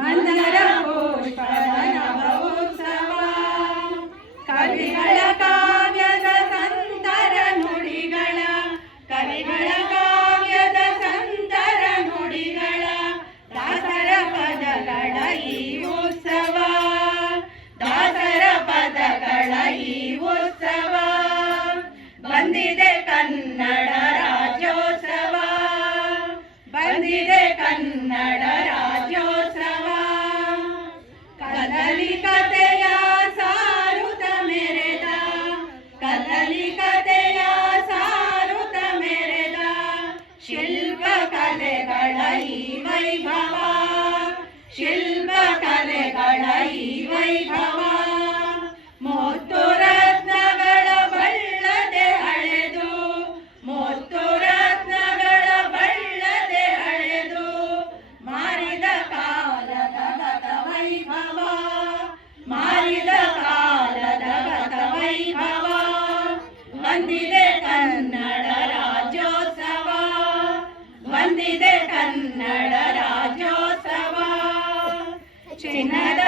ಮಂದರ ಪುಷ್ಪದ ನವೋತ್ಸವ ಕವಿಗಳ ಕಾವ್ಯದ ಸಂತರ ನುಡಿಗಳ ಕವಿಗಳ ಕಾವ್ಯದ ಸಂತರ ನುಡಿಗಳ ದಾಸರ ಪದಗಳ ಈ ಉತ್ಸವ ದಾಸರ ಪದಗಳ ಈ ಉತ್ಸವ ಬಂದಿದೆ ಕನ್ನಡ ರಾಜ್ಯೋತ್ಸವ ಬಂದಿದೆ ಕನ್ನಡ ರಾಜ್ಯೋತ್ಸವ ಕದಲಿಕತೆಯ ಸಾರುತ ಮೆರೆದ ಕದಲಿಕತೆಯ ಸಾರುತ ಮೆರೆದ ಶಿಲ್ಪ ಕಲೆಗಳ ಈ ವೈಭವ ಶಿಲ್ಪ ಕಲೆಗಳ ಈ ವೈಭವ ಮುತ್ತು ರತ್ನಗಳ ಬಳ್ಳದೆ ಅಳೆದು ಮುತ್ತು ರತ್ನಗಳ ಬಳ್ಳದೆ ಅಳೆದು ಮಾರಿದ ಕಾಲದ ಗತ ವೈಭವ ಮಾರಿದ ಕಾಲದ ಗತ ವೈಭವ ಬಂದಿದೆ ಕನ್ನಡ ರಾಜ್ಯೋತ್ಸವ ಬಂದಿದೆ ಕನ್ನಡ ರಾಜ್ಯೋತ್ಸವ ಚಿನ್ನದ